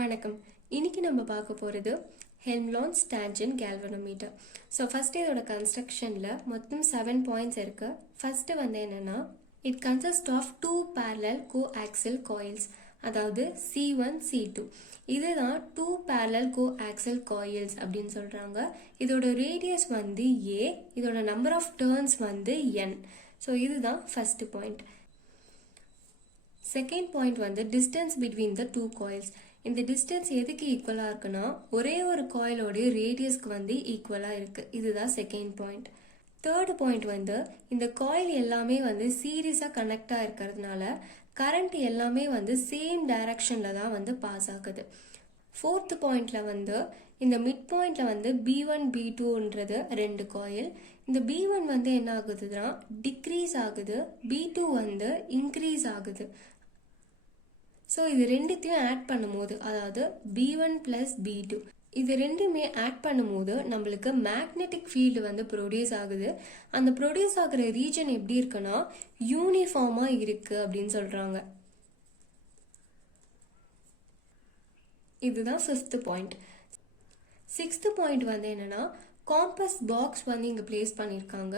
வணக்கம். இன்னைக்கு நம்ம பார்க்க போகிறது Helmholtz tangent galvanometer. So first இதோட கன்ஸ்ட்ரக்ஷனில் மொத்தம் 7 பாயிண்ட்ஸ் இருக்கு. ஃபர்ஸ்ட் வந்து என்னன்னா, it consist of 2 parallel coaxial coils, அதாவது C1 C2. இதுதான் 2 parallel கோஆக்சியல் காயில்ஸ் அப்படின்னு சொல்றாங்க. இதோட ரேடியஸ் வந்து A, இதோட நம்பர் ஆஃப் டர்ன்ஸ் வந்து N. ஸோ இதுதான் ஃபர்ஸ்ட் பாயிண்ட். செகண்ட் பாயிண்ட் வந்து டிஸ்டன்ஸ் பிட்வீன் த 2 காயில்ஸ். இந்த டிஸ்டன்ஸ் எதுக்கு ஈக்குவலா இருக்குன்னா, ஒரே ஒரு காயிலோட ரேடியஸ்க்கு வந்து ஈக்குவலா இருக்கு. இதுதான் செகண்ட் பாயிண்ட். தேர்ட் பாயிண்ட் வந்து இந்த காயில் எல்லாமே வந்து சீரியஸா கனெக்டா இருக்கிறதுனால கரண்ட் எல்லாமே வந்து சேம் டைரக்ஷன்ல தான் வந்து பாஸ் ஆகுது. ஃபோர்த் பாயிண்ட்ல வந்து இந்த மிட் பாயிண்ட்ல வந்து B1 B2ன்றது 2 காயில். இந்த B1 வந்து என்ன ஆகுதுன்னா டிக்ரீஸ் ஆகுது, B2 வந்து இன்க்ரீஸ் ஆகுது. ஸோ இது ரெண்டுத்தையும் ஆட் பண்ணும்போது, அதாவது B1 plus B2, இது ரெண்டுமே ஆட் பண்ணும்போது நம்மளுக்கு மேக்னெட்டிக் ஃபீல்டு வந்து ப்ரொடியூஸ் ஆகுது. அந்த ப்ரொடியூஸ் ஆகுற ரீஜன் எப்படி இருக்குன்னா யூனிஃபார்மா இருக்கு அப்படின்னு சொல்றாங்க. இதுதான் ஃபிஃப்த் பாயிண்ட். சிக்ஸ்த் பாயிண்ட் வந்து என்னன்னா, காம்பஸ் பாக்ஸ் வந்து இங்க பிளேஸ் பண்ணிருக்காங்க.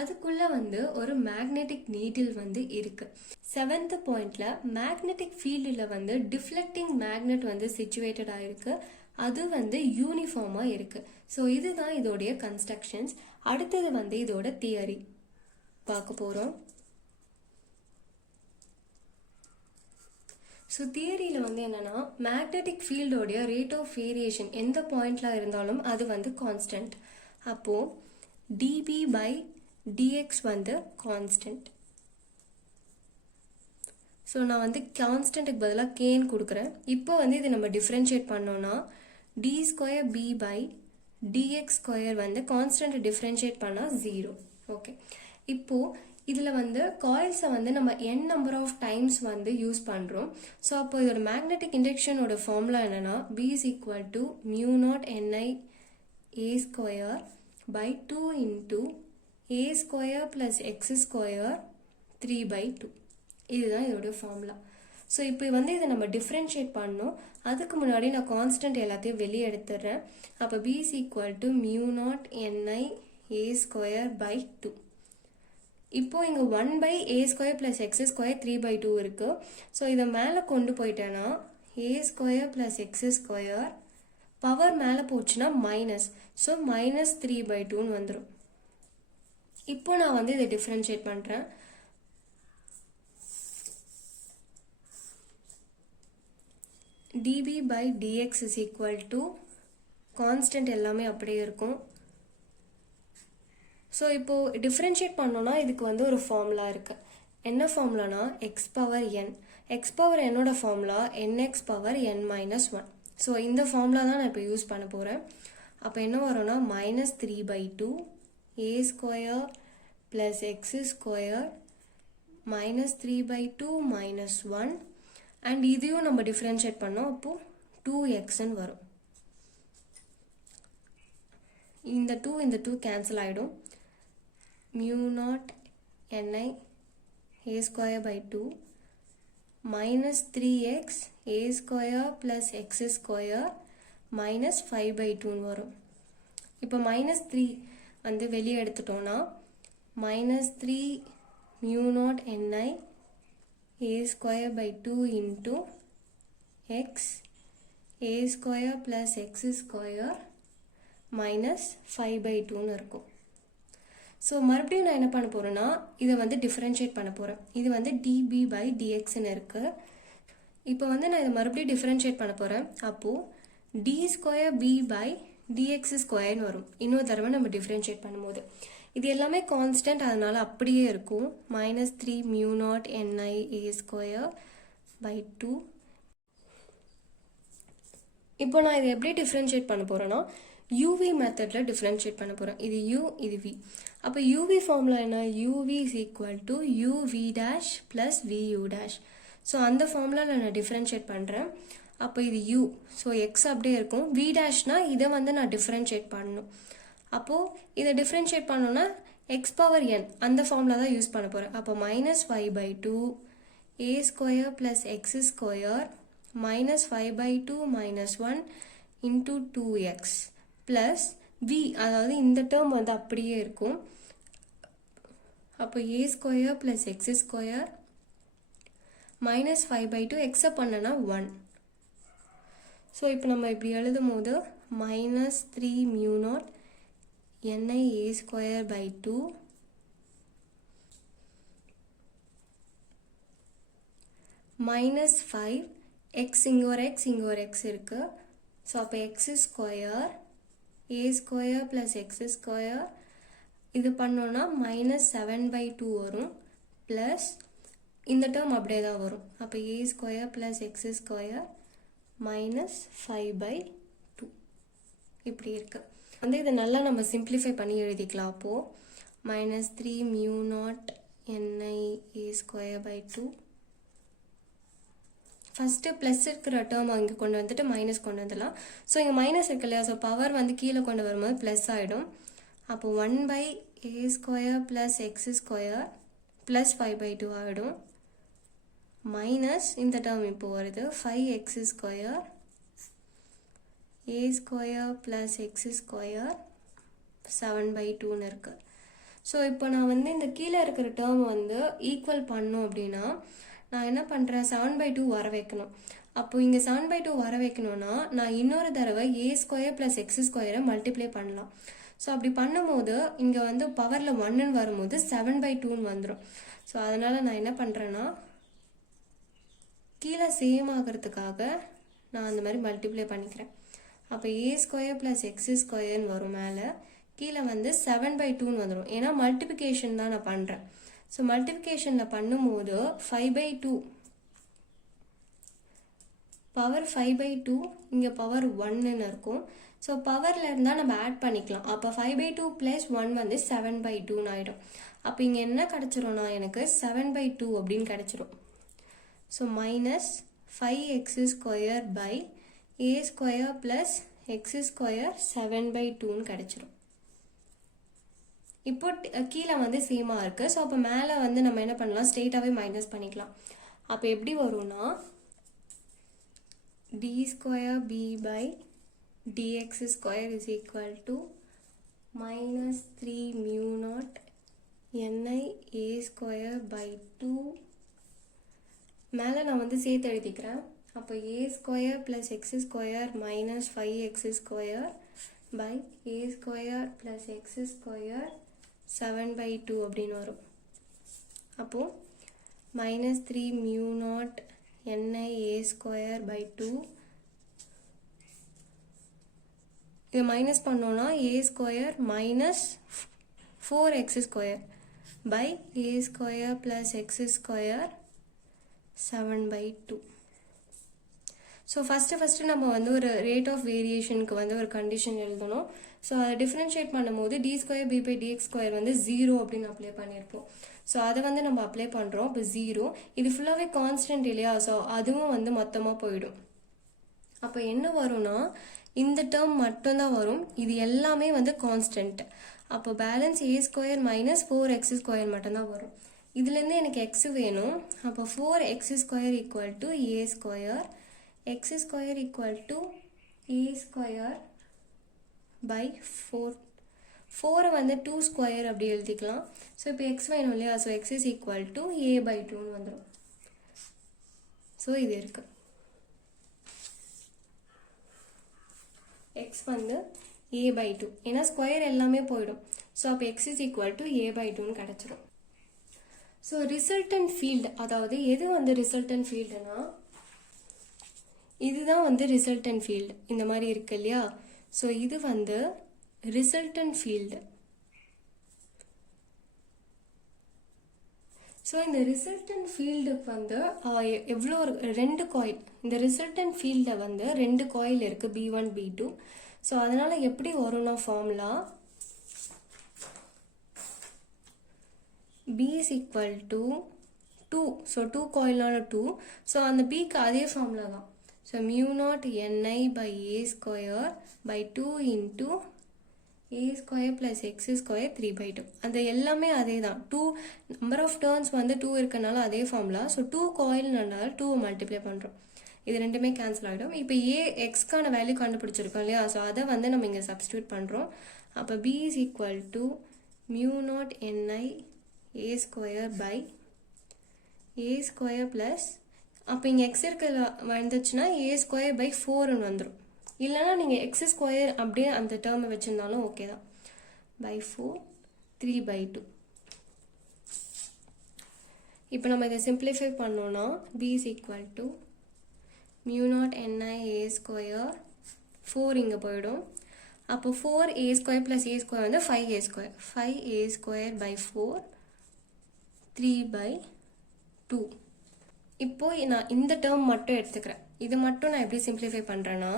அதுக்குள்ள வந்து ஒரு மேக்னெட்டிக் நீடில் வந்து இருக்கு. செவன்த் பாயிண்ட்ல மேக்னெட்டிக் ஃபீல்டுல வந்து டிஃப்ளெக்டிங் மேக்னெட் வந்து சிச்சுவேட்டட் ஆயிருக்கு. அது வந்து யூனிஃபார்மா இருக்கு. ஸோ இதுதான் இதோடைய கன்ஸ்ட்ரக்ஷன்ஸ். அடுத்தது வந்து இதோட தியரி பார்க்க போறோம். ஸோ தியரியில் வந்து என்னன்னா, மேக்னெட்டிக் ஃபீல்டோடைய ரேட் ஆஃப் வேரியேஷன் எந்த பாயிண்ட்ல இருந்தாலும் அது வந்து கான்ஸ்டன்ட். அப்போ dB by dx வந்து கான்ஸ்டன்ட். ஸோ நான் வந்து கான்ஸ்டன்ட்டுக்கு பதிலாக கேன்னு கொடுக்குறேன். இப்போ வந்து இதை நம்ம டிஃப்ரென்ஷியேட் பண்ணோம்னா d² b by dx² வந்து கான்ஸ்டன்ட் டிஃப்ரென்ஷியேட் பண்ணால் 0. ஓகே, இப்போ இதில் வந்து காயில்ஸை வந்து நம்ம n நம்பர் ஆஃப் டைம்ஸ் வந்து யூஸ் பண்ணுறோம். ஸோ அப்போ இதோட மேக்னெட்டிக் இண்டக்ஷனோட ஃபார்முலா என்னன்னா, B is equal to μ0 ni a² by 2 into a² plus x² 3/2. இதுதான் இதோட ஃபார்முலா. ஸோ இப்போ வந்து இதை நம்ம டிஃப்ரென்ஷியேட் பண்ணோம். அதுக்கு முன்னாடி நான் கான்ஸ்டன்ட் எல்லாத்தையும் வெளியே எடுத்துடுறேன். அப்போ B is equal to μ0 ni a² by 2. இப்போ இங்க 1/a² plus x² 3/2 இருக்கு. ஸோ இதை மேலே கொண்டு போயிட்டேன்னா a² plus x² பவர் மேலே போச்சுன்னா மைனஸ், ஸோ -3/2ன்னு வந்துடும். இப்போ நான் வந்து இதை டிஃப்ரென்ஷியேட் பண்றேன். dB by dx is equal to constant எல்லாமே அப்படியே இருக்கும். ஸோ இப்போ டிஃப்ரென்ஷியேட் பண்ணோன்னா இதுக்கு வந்து ஒரு ஃபார்முலா இருக்கு. என்ன ஃபார்முலானா x power n. x power என்னோட formula nx power n minus 1. So இந்த ஃபார்முலா தான் நான் இப்போ யூஸ் பண்ண போகிறேன். அப்போ என்ன வரும்னா -3/2 a² plus x² -3/2 minus 1. And இதையும் நம்ம டிஃப்ரென்ஷியேட் பண்ணோம். அப்போது 2xன்னு வரும். இந்த 2 கேன்சல் ஆகிடும். μ0 ni a² by 2 minus 3x a² plus x² minus 5/2ன்னு வரும். இப்போ -3 வந்து வெளியே எடுத்துட்டோம்னா -3 μ0 ni a² by 2 into x a² plus x² minus 5/2ன்னு இருக்கும். ஸோ மறுபடியும் நான் என்ன பண்ண போறேன்னா, இதை வந்து டிஃப்ரென்ஷியேட் பண்ண போறேன். இது வந்து dB by dxன்னு இருக்கு. இப்போ வந்து நான் இதை மறுபடியும் டிஃப்ரென்ஷியேட் பண்ண போறேன். அப்போ d² b by dx² வரும். இன்னொரு தடவை நம்ம டிஃப்ரென்ஷியேட் பண்ணும்போது இது எல்லாமே கான்ஸ்டன்ட், அதனால அப்படியே இருக்கும். -3 μ0 ni a² by 2. இப்போ நான் இதை எப்படி டிஃப்ரென்ஷியேட் பண்ண போறேன்னா, UV மெத்தட்ல டிஃப்ரென்ஷியேட் பண்ண போறேன். இது U, இது V. அப்போ UV ஃபார்முலா என்ன, UV is equal to UV dash plus VU dash. So அந்த ஃபார்முலாவில் நான் டிஃப்ரென்ஷியேட் பண்ணுறேன். அப்போ இது U, ஸோ X அப்படியே இருக்கும். V dashனா இதை வந்து நான் டிஃப்ரென்ஷியேட் பண்ணணும். அப்போது இதை டிஃப்ரென்ஷியேட் பண்ணோன்னா x பவர் n அந்த ஃபார்முலா தான் யூஸ் பண்ண போகிறேன். அப்போ -5/2 a² plus x² minus 5/2 minus 1 into 2x plus v, அதாவது இந்த டேர்ம் வந்து அப்படியே இருக்கும். அப்போ a square plus x square minus 5/2 x பண்ணனா 1. ஸோ இப்போ நம்ம இப்படி எழுதும் போது minus 3 mu naught ni a square by 2 minus 5 x இங்க ஒரு x இருக்கு. ஸோ அப்போ x square a square plus x square இது பண்ணோன்னா minus 7/2 வரும் plus இந்த டேர்ம் அப்படியே தான் வரும். அப்போ a square plus x square minus 5/2 இப்படி இருக்கு. வந்து இதை நல்லா நம்ம சிம்பிளிஃபை பண்ணி எழுதிக்கலாம். அப்போது minus 3 mu naught ni a square by 2 first plus இருக்கிற டேர்ம் இங்கே கொண்டு வந்துட்டு மைனஸ் கொண்டு வந்துடலாம். ஸோ இங்கே மைனஸ் இருக்கு இல்லையா, ஸோ பவர் வந்து கீழே கொண்டு வரும்போது ப்ளஸ் ஆகிடும். அப்போது 1/a square plus x square plus 5/2 ஆகிடும். மைனஸ் இந்த டேர்ம் இப்போ வருது 5x square a square plus x square 7/2ன்னு இருக்குது. ஸோ இப்போ நான் வந்து இந்த கீழே இருக்கிற டேர்ம் வந்து ஈக்குவல் பண்ணோம் அப்படின்னா நான் என்ன பண்ணுறேன், 7/2 வர வைக்கணும். அப்போ இங்கே 7/2 வர வைக்கணும்னா நான் இன்னொரு தடவை a square plus x square multiply பண்ணலாம். ஸோ அப்படி பண்ணும்போது இங்கே வந்து பவரில் 1ன்னு வரும்போது 7/2ன்னு வந்துடும். ஸோ அதனால் நான் என்ன பண்ணுறேன்னா கீழே சேம் ஆகிறதுக்காக நான் அந்த மாதிரி மல்டிப்ளை பண்ணிக்கிறேன். அப்போ a square plus x squareன்னு வரும், மேலே கீழே வந்து 7/2ன்னு வந்துடும். ஏன்னா மல்டிப்ளிகேஷன் தான் நான் பண்ணுறேன். ஸோ மல்டிப்ளிகேஷனில் பண்ணும்போது 5/2 பவர் 5/2 இங்கே பவர் 1ன்னு இருக்கும். ஸோ பவரில் இருந்தால் நம்ம ஆட் பண்ணிக்கலாம். அப்போ 5/2 + 1 வந்து 7/2ன்னு ஆகிடும். அப்போ இங்கே என்ன கிடச்சிரும்னா எனக்கு 7/2 அப்படின்னு கிடச்சிரும். So minus 5x square by a square plus x square 7/2ன்னு கிடச்சிரும். இப்போ கீழே வந்து சேமாக இருக்குது. ஸோ அப்போ மேலே வந்து நம்ம என்ன பண்ணலாம், ஸ்ட்ரெயிட்டாகவே மைனஸ் பண்ணிக்கலாம். அப்போ எப்படி வரும்னா d square b by dx square is equal to minus 3 mu naught ni a square by 2. மேலே நான் வந்து சேர்த்து எழுதிக்கிறேன். அப்போ a square plus x square minus 5x square by a square plus x square 7/2 அப்படின்னு வரும். அப்போது minus 3 mu naught ni a square by 2 இது மைனஸ் பண்ணோன்னா a square minus 4x square by a square plus x square 7/2. So first நம்ம வந்து ஒரு rate of வேரியேஷனுக்கு வந்து ஒரு கண்டிஷன் எழுதணும். ஸோ அதை டிஃப்ரென்ஷியேட் பண்ணும்போது d square b by dx square வந்து 0 அப்படின்னு அப்ளை பண்ணியிருப்போம். ஸோ அதை வந்து நம்ம அப்ளை பண்ணுறோம். இப்போ 0 இது ஃபுல்லாகவே கான்ஸ்டன்ட் இல்லையா, ஸோ அதுவும் வந்து மொத்தமாக போயிடும். அப்போ என்ன வரும்னா இந்த டேர்ம் மட்டும்தான் வரும், இது எல்லாமே வந்து கான்ஸ்டன்ட். அப்போ balance a square minus 4x square மட்டும்தான் வரும். இதுலேருந்து எனக்கு x வேணும். அப்போ 4x square equal to a square x square equal to a square by 4. 4 வந்து 2 square அப்படி எழுதிக்கலாம். ஸோ இப்போ x வேணும் இல்லையா, so x is equal to a/2ன்னு வந்துடும். ஸோ இது இருக்கு, x வந்து a/2, ஏன்னா ஸ்கொயர் எல்லாமே போயிடும். ஸோ அப்போ x is equal to a/2ன்னு கிடச்சிரும். ஸோ ரிசல்டன்ட் ஃபீல்டு, அதாவது எது வந்து ரிசல்டன்ட் ஃபீல்டுனா இதுதான் வந்து ரிசல்டன்ட் ஃபீல்டு இந்த மாதிரி இருக்கு இல்லையா. ஸோ இது வந்து ரிசல்டன்ட் ஃபீல்டு. ஸோ இந்த ரிசல்டன்ட் ஃபீல்டுக்கு வந்து எவ்வளோ ரெண்டு காயில், இந்த ரிசல்டன்ட் ஃபீல்டில் வந்து ரெண்டு காயில் இருக்குது, b1 b2. ஸோ அதனால் எப்படி வரும்னா formula b is equal to 2. So 2 காயில்னால 2. So அந்த bக்கு அதே ஃபார்முலா தான். So mu naught ni by a square by 2 into a square plus x square 3/2. அந்த எல்லாமே அதே தான். 2 நம்பர் ஆஃப் டர்ன்ஸ் வந்து 2 இருக்கனால அதே ஃபார்முலா. ஸோ 2 காயில்னால 2 மல்டிப்ளை பண்ணுறோம். இது ரெண்டுமே கேன்சல் ஆகிடும். இப்போ எக்ஸ்க்கான வேல்யூ கண்டுபிடிச்சிருக்கோம் இல்லையா, ஸோ அதை வந்து நம்ம இங்கே சப்ஸ்டியூட் பண்ணுறோம். அப்போ b is equal to mu naught ni a square by a square plus அப்போ இங்கே எக்ஸ் இருக்க வந்துச்சுன்னா a square by 4ன்னு வந்துடும். இல்லைனா நீங்கள் எக்ஸ் ஸ்கொயர் அப்படியே அந்த டேர்மை வச்சுருந்தாலும் ஓகே தான். by 4 3/2. இப்போ நம்ம இதை சிம்பிளிஃபை பண்ணோன்னா b is equal to mu naught ni a square 4 இங்கே போயிடும். அப்போ 4a square plus a square வந்து 5a square. 5a square by 4 3/2. இப்போ நான் இந்த டேர்ம் மட்டும் எடுத்துக்கிறேன். இது மட்டும் நான் எப்படி சிம்பிளிஃபை பண்ணுறேன்னா,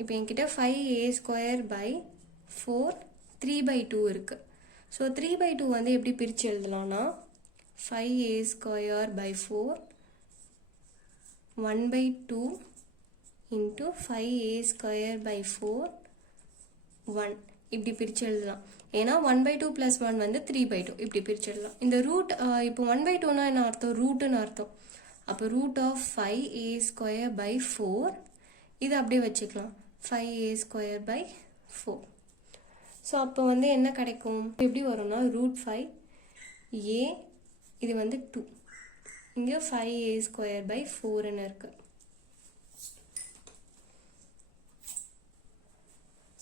இப்போ என்கிட்ட 5a square by 4 3/2 இருக்குது. ஸோ 3/2 வந்து எப்படி பிரித்து எழுதலாம்னா 5a square by 4 1/2 into 5a square by 4 1 இப்படி பிரித்து எழுதலாம். ஏன்னா 1/2 plus 1 வந்து 3/2 இப்படி பிரித்து எழுதலாம். இந்த ரூட் இப்போ 1/2னா என்ன அர்த்தம், ரூட்டுன்னு அர்த்தம். அப்போ root of 5a square by 4 இது அப்படியே வச்சுக்கலாம் 5a square by 4. ஸோ அப்போ வந்து என்ன கிடைக்கும், எப்படி வரும்னா ரூட் 5a இது வந்து 2, இங்கே 5a square by 4ன்னு இருக்கு.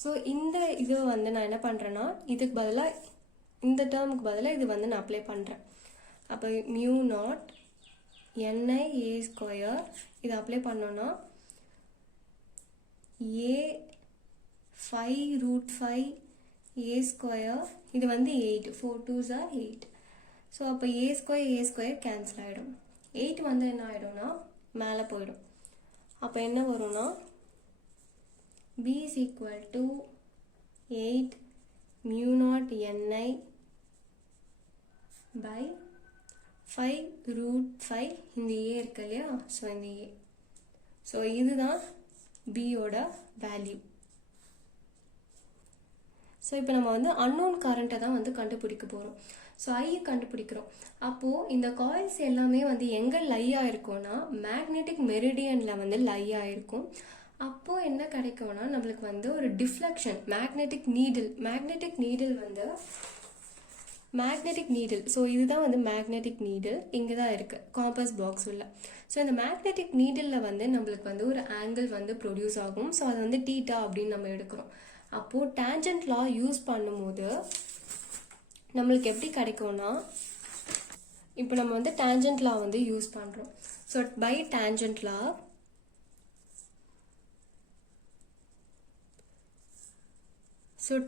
ஸோ இந்த இது வந்து நான் என்ன பண்ணுறேன்னா, இதுக்கு பதிலாக இந்த டேர்முக்கு பதிலாக இது வந்து நான் அப்ளை பண்ணுறேன். அப்போ mu naught ni a square இது அப்ளை பண்ணோன்னா a 5 root 5 a ஸ்கொயர் இது வந்து 8, 4 2s are 8. ஸோ அப்போ a ஸ்கொயர் கேன்சல் ஆகிடும். 8 வந்து என்ன ஆகிடும்னா மேலே போயிடும். அப்போ என்ன வரும்னா b is equal to 8 mu naught ni by 5 root 5 இந்த a இருக்கு இல்லையா, ஸோ இந்த a. ஸோ இதுதான் b ஓட வேல்யூ. ஸோ இப்போ நம்ம வந்து அன்னோன் கரண்ட்டை தான் வந்து கண்டுபிடிக்க போகிறோம். ஸோ ஐ கண்டுபிடிக்கிறோம். அப்போது இந்த காயில்ஸ் எல்லாமே வந்து எங்கே லை ஆகிருக்கோன்னா மேக்னெட்டிக் மெரிடியனில் வந்து லை ஆகிருக்கும். அப்போது என்ன கிடைக்கும்னா நம்மளுக்கு வந்து ஒரு டிஃப்ளெக்ஷன் மேக்னெட்டிக் நீடில் வந்து மேக்னெட்டிக் நீடில். ஸோ இதுதான் வந்து மேக்னெட்டிக் நீடில், இங்கே தான் இருக்குது காம்பஸ் பாக்ஸ் உள்ள. ஸோ இந்த மேக்னெட்டிக் நீடிலில் வந்து நம்மளுக்கு வந்து ஒரு ஆங்கிள் வந்து ப்ரொடியூஸ் ஆகும். ஸோ அது வந்து தீட்டா அப்படின்னு நம்ம எடுக்கிறோம். அப்போது டேஞ்சன்ட் லா யூஸ் பண்ணும்போது நம்மளுக்கு எப்படி கிடைக்கும்னா, இப்போ நம்ம வந்து டேஞ்சன்ட் லா வந்து யூஸ் பண்ணுறோம். So by tangent law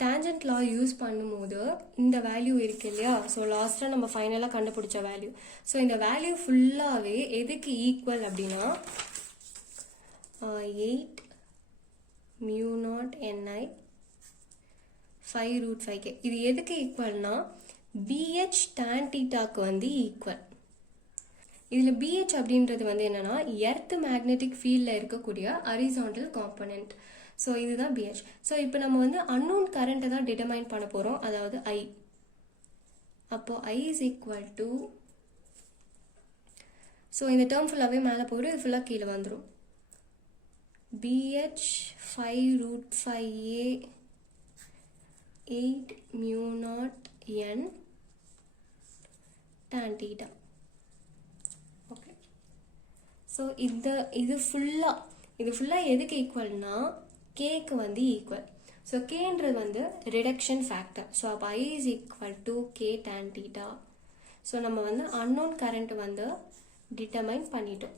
tangent law use பண்ணும்போது இந்த வேல்யூ இருக்கு இல்லையா, ஸோ லாஸ்ட்டாக நம்ம ஃபைனலாக கண்டுபிடிச்ச வேல்யூ. ஸோ இந்த வேல்யூ ஃபுல்லாகவே எதுக்கு ஈக்குவல் அப்படின்னா 8 mu naught ni 5 root 5k. இது எதுக்கு ஈக்குவல்னா BH tan thetaக்கு வந்து ஈக்குவல். இதில் BH அப்படின்றது வந்து என்னன்னா எர்த் மேக்னெட்டிக் ஃபீல்டில் இருக்கக்கூடிய ஹரிசாண்டல் காம்பனண்ட். ஸோ இதுதான் BH. ஸோ இப்போ நம்ம வந்து அன்னோன் கரண்ட்டை தான் டிட்டர்மைன் பண்ண போகிறோம், அதாவது I. அப்போது I is equal to, so இந்த டேர்ம் ஃபுல்லாகவே மேலே போய்டும், இது ஃபுல்லாக கீழே வந்துடும். BH 5 root 5a 8 mu naught n tan theta. Okay. So இது ஃபுல்லாக எதுக்கு ஈக்குவல்னா கேக்கு வந்து ஈக்குவல். ஸோ கேன்றது வந்து ரிடக்ஷன் ஃபேக்டர். ஸோ அப்போ I is equal to k tan theta. So நம்ம வந்து அன்னோன் கரண்ட் வந்து டிட்டர்மைன் பண்ணிட்டோம்.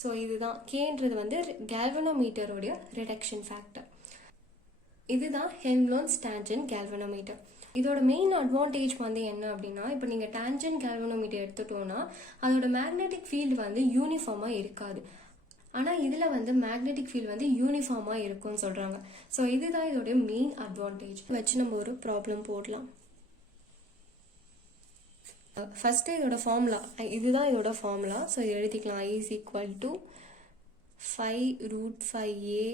ஸோ இதுதான் கேன்றது வந்து கேல்வனோமீட்டருடைய ரிடக்ஷன் ஃபேக்டர். இதுதான் ஹெல்ம்ஹோல்ட்ஸ் டேஞ்சன்ட் கேல்வனோமீட்டர். இதோட மெயின் அட்வான்டேஜ் வந்து என்ன அப்படின்னா, இப்போ நீங்கள் டேஞ்சன்ட் கேல்வனோமீட்டர் எடுத்துட்டோன்னா அதோட மேக்னெட்டிக் ஃபீல்டு வந்து யூனிஃபார்மாக இருக்காது. ஆனால் இதில் வந்து மேக்னெட்டிக் ஃபீல்டு வந்து யூனிஃபார்மாக இருக்கும்னு சொல்கிறாங்க. ஸோ இதுதான் இதோட மெயின் அட்வான்டேஜ். வச்சு நம்ம ஒரு ப்ராப்ளம் போடலாம். ஃபஸ்ட்டு இதோட ஃபார்முலா, இதுதான் இதோட ஃபார்முலா. ஸோ இது எழுதிக்கலாம். I is equal to 5 root 5a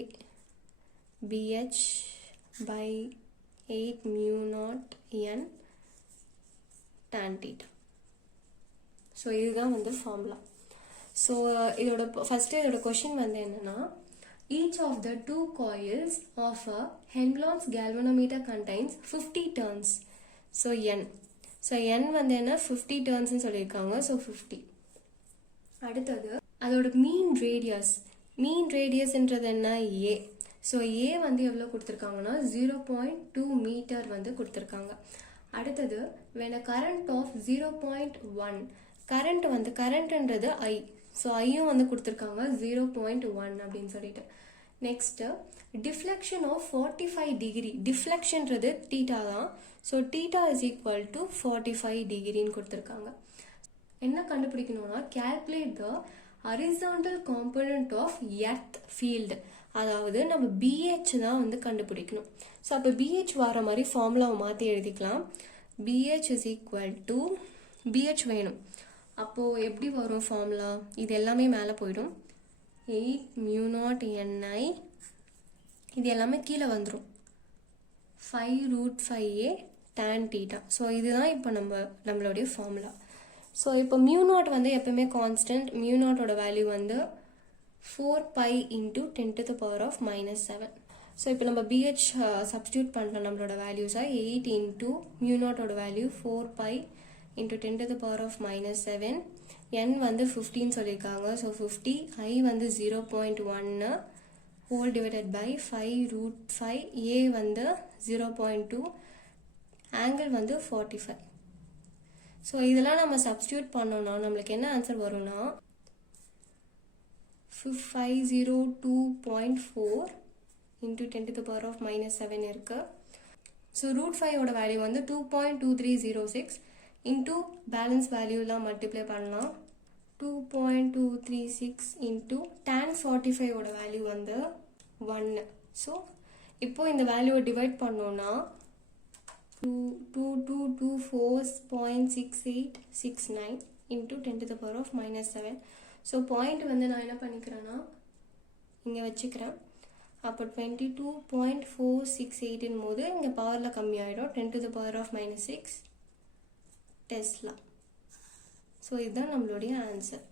BH by 8 mu naught n tan theta. So இதுதான் வந்து ஃபார்முலா. ஸோ இதோட ஃபஸ்ட்டு இதோட கொஷின் வந்து என்னன்னா each of the two coils of a Helmholtz galvanometer contains 50 turns. So n. So n வந்து என்ன 50 turns ன்னு சொல்லியிருக்காங்க. So 50. அடுத்தது அதோட மீன் ரேடியஸ்ன்றது என்ன a. ஸோ a வந்து எவ்வளோ கொடுத்துருக்காங்கன்னா 0.2 மீட்டர் வந்து கொடுத்துருக்காங்க. அடுத்தது when a current of 0.1 கரண்ட்ன்றது i. ஸோ ஐயும் வந்து கொடுத்துருக்காங்க 0.1 அப்படின்னு சொல்லிட்டு. Next deflection of 45 degree. டிஃப்ளெக்ஷன்றது தீட்டா தான். So theta is equal to 45 டிகிரின்னு கொடுத்துருக்காங்க. என்ன கண்டுபிடிக்கணும்னா calculate the horizontal component of earth field. அதாவது நம்ம BH தான் வந்து கண்டுபிடிக்கணும். ஸோ அப்போ BH வர மாதிரி ஃபார்முலாவை மாற்றி எழுதிக்கலாம். BH is equal to BH வேணும். அப்போது எப்படி வரும் ஃபார்முலா? இது எல்லாமே மேலே போயிடும். 8 mu naught ni இது எல்லாமே கீழே வந்துடும். 5√5a tan theta. ஸோ இதுதான் இப்போ நம்மளுடைய ஃபார்முலா. ஸோ இப்போ mu naught வந்து எப்பவுமே கான்ஸ்டன்ட். mu naughtோட வேல்யூ வந்து 4pi into 10 to the power of -7. So இப்போ நம்ம BH சப்ஸ்டியூட் பண்ணலாம் நம்மளோட வேல்யூஸாக. 8 into mu naughtோட value 4pi into 10 to the power of -7. n வந்து 15 சொல்லியிருக்காங்க. ஸோ 50. I வந்து 0.1 whole divided by 5√5. a வந்து 0.2. ஆங்கிள் வந்து 45. ஸோ இதெல்லாம் நம்ம சப்ஸ்டியூட் பண்ணோம்னா நம்மளுக்கு என்ன ஆன்சர் வரும்னா 502.4 into 10 to the power of -7 இருக்கு. ஸோ √5 ஓட வேல்யூ வந்து 2.2306 into பேலன்ஸ் வேல்யூலாம் மல்டிப்ளை பண்ணலாம். 2.236 into tan 45 ஓட வேல்யூ வந்து 1. ஸோ இப்போ இந்த வேல்யூவை டிவைட் பண்ணோம்னா 2224.6869 into 10 to the power of -7. So point வந்து நான் என்ன பண்ணிக்கிறேன்னா இங்கே வச்சுக்கிறேன். அப்போ 22.468 போது இங்கே பவரில் கம்மியாயிடும். 10 to the power of -6 Tesla. So இதுதான் நம்மளுடைய ஆன்சர்.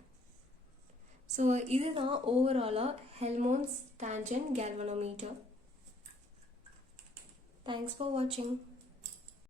ஸோ இதுதான் ஓவராலாக Helmholtz tangent galvanometer. Thanks for வாட்சிங்.